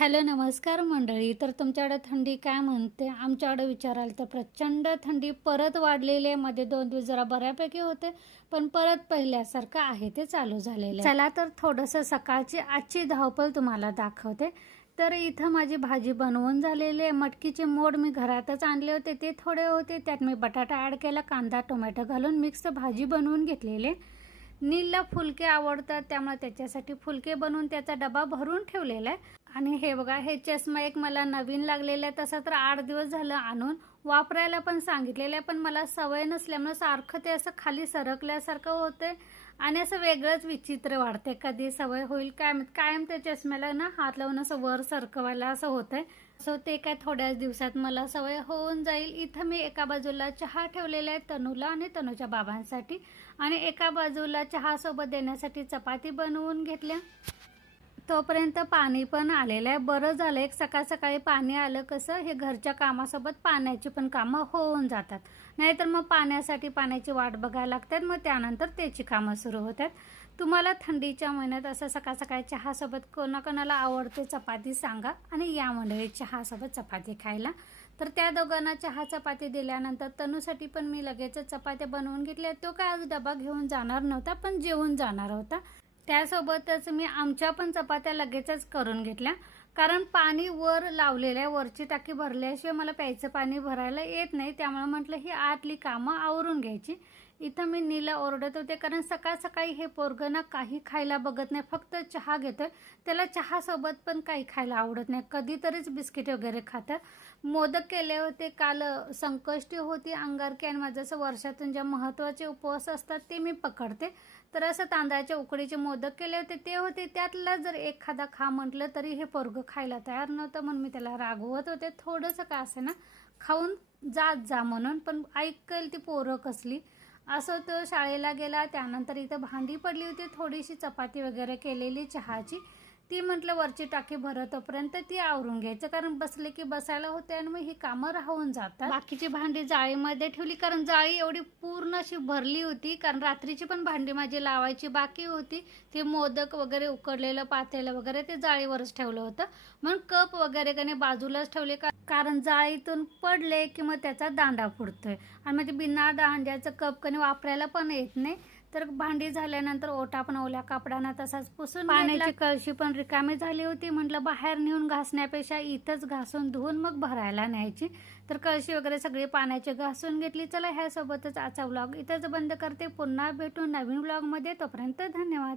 Hello नमस्कार मंडळी. तर तुमच्याकडे थंडी काय म्हणते? आमच्याकडे विचाराल तर प्रचंड थंडी परत वाढलेली आहे. मध्ये 2 दिवस जरा बऱ्यापैकी होते, पण परत पहिल्यासारखं आहे ते चालू झालेलं आहे. चला तर थोडंसं सकाळची आजची धावपळ तुम्हाला दाखवते. तर इथं माझी भाजी बनवून झालेली आहे. मटकीचे मोड मी घरातच आणले होते, ते थोडे होते. त्यात मी बटाटा ॲड केला, कांदा टोमॅटो घालून मिक्स भाजी बनवून घेतलेली. नीलला फुलके आवडतात, त्यामुळे त्याच्यासाठी फुलके बनवून त्याचा डबा भरून ठेवलेला आहे. आणि हे बघा, हे चष्मा एक मला नवीन लागलेला आहे. तसा तर 8 दिवस झालं आणून वापरायला पण सांगितलेलं आहे, पण मला सवय नसल्यामुळे सारखं ते असं खाली सरकल्यासारखं होतंय आणि असं वेगळंच विचित्र वाटते. कधी सवय होईल काय माहित. कायम त्या चष्म्याला ना हात लावून असं वर सरकवायला असं होतंय. सो ते काय थोड्याच दिवसात मला सवय होऊन जाईल. इथं मी एका बाजूला चहा ठेवलेला आहे तनूला आणि तनूच्या बाबांसाठी, आणि एका बाजूला चहासोबत देण्यासाठी चपाती बनवून घेतल्या. तोपर्यंत पाणी पण आलेलं आहे. बरं झालं एक सकाळ सकाळी पाणी आलं. कसं हे घरच्या कामासोबत पाण्याची पण कामं होऊन जातात, नाहीतर मग पाण्यासाठी पाण्याची वाट बघायला लागतात, मग त्यानंतर त्याची कामं सुरू होतात. तुम्हाला थंडीच्या महिन्यात असं सकाळ सकाळी चहासोबत कोणाकोणाला आवडते चपाती सांगा, आणि या मंडळी चहासोबत चपाती खायला. तर त्या दोघांना चहा चपाती दिल्यानंतर तनूसाठी पण मी लगेच चपात्या बनवून घेतल्या. तो काय आज डबा घेऊन जाणार नव्हता, पण जेवून जाणार होता. त्यासोबतच मी आमच्या पण चपात्या लगेचच करून घेतल्या, कारण पाणी वर लावलेलं आहे. वरची टाकी भरल्याशिवाय मला प्यायचं पाणी भरायला येत नाही, त्यामुळे म्हटलं ही आतली कामं आवरून घ्यायची. इथं मी नीला ओरडत होते, कारण सकाळ सकाळी हे पोरगं ना काही खायला बघत नाही, फक्त चहा घेतोय. त्याला चहासोबत पण काही खायला आवडत नाही, कधीतरीच बिस्किट वगैरे खातात. मोदक केले होते काल, संकष्टी होती अंगारकी, आणि माझं असं वर्षातून ज्या महत्त्वाचे उपवास असतात ते मी पकडते. तर असं तांदळाच्या उकडीचे मोदक केले होते, ते होते. त्यातला जर एखादा खा म्हटलं तरी हे पोरगं खायला तयार नव्हतं, म्हणून मी त्याला रागवत होते. थोडंसं का असे ना खाऊन जात जा म्हणून, पण ऐकेल ती पोरं कसली. असं तो शाळेला गेला. त्यानंतर इथं भांडी पडली होती, थोडीशी चपाती वगैरे केलेली चहाची, ती म्हटलं वरची टाकी भरतोपर्यंत ती आवरून घ्यायचं, कारण बसले की बसायला होते आणि मग ही कामं राहून जातात. बाकीची भांडी जाळीमध्ये ठेवली, कारण जाळी एवढी पूर्ण अशी भरली होती, कारण रात्रीची पण भांडी माझी लावायची बाकी होती. ते मोदक वगैरे उकडलेलं पातेलं वगैरे ते जाळीवरच ठेवलं होतं, म्हणून कप वगैरे कधी बाजूलाच ठेवले, कारण जाळीतून पडले की मग त्याचा दांडा फुटतोय, आणि मग ते बिना दांड्याचं कप कधी वापरायला पण येत नाही. तर भांडी झाल्यानंतर ओटा पण ओल्या कापडानं तसाच पुसून, पाण्याची कळशी पण रिकामी झाली होती. म्हटलं बाहेर नेऊन घासण्यापेक्षा इथंच घासून धुवून मग भरायला न्यायची. तर कळशी वगैरे सगळी पाण्याची घासून घेतली. चला ह्यासोबतच आजचा व्लॉग इथंच बंद करते. पुन्हा भेटू नवीन व्लॉगमध्ये. तोपर्यंत धन्यवाद.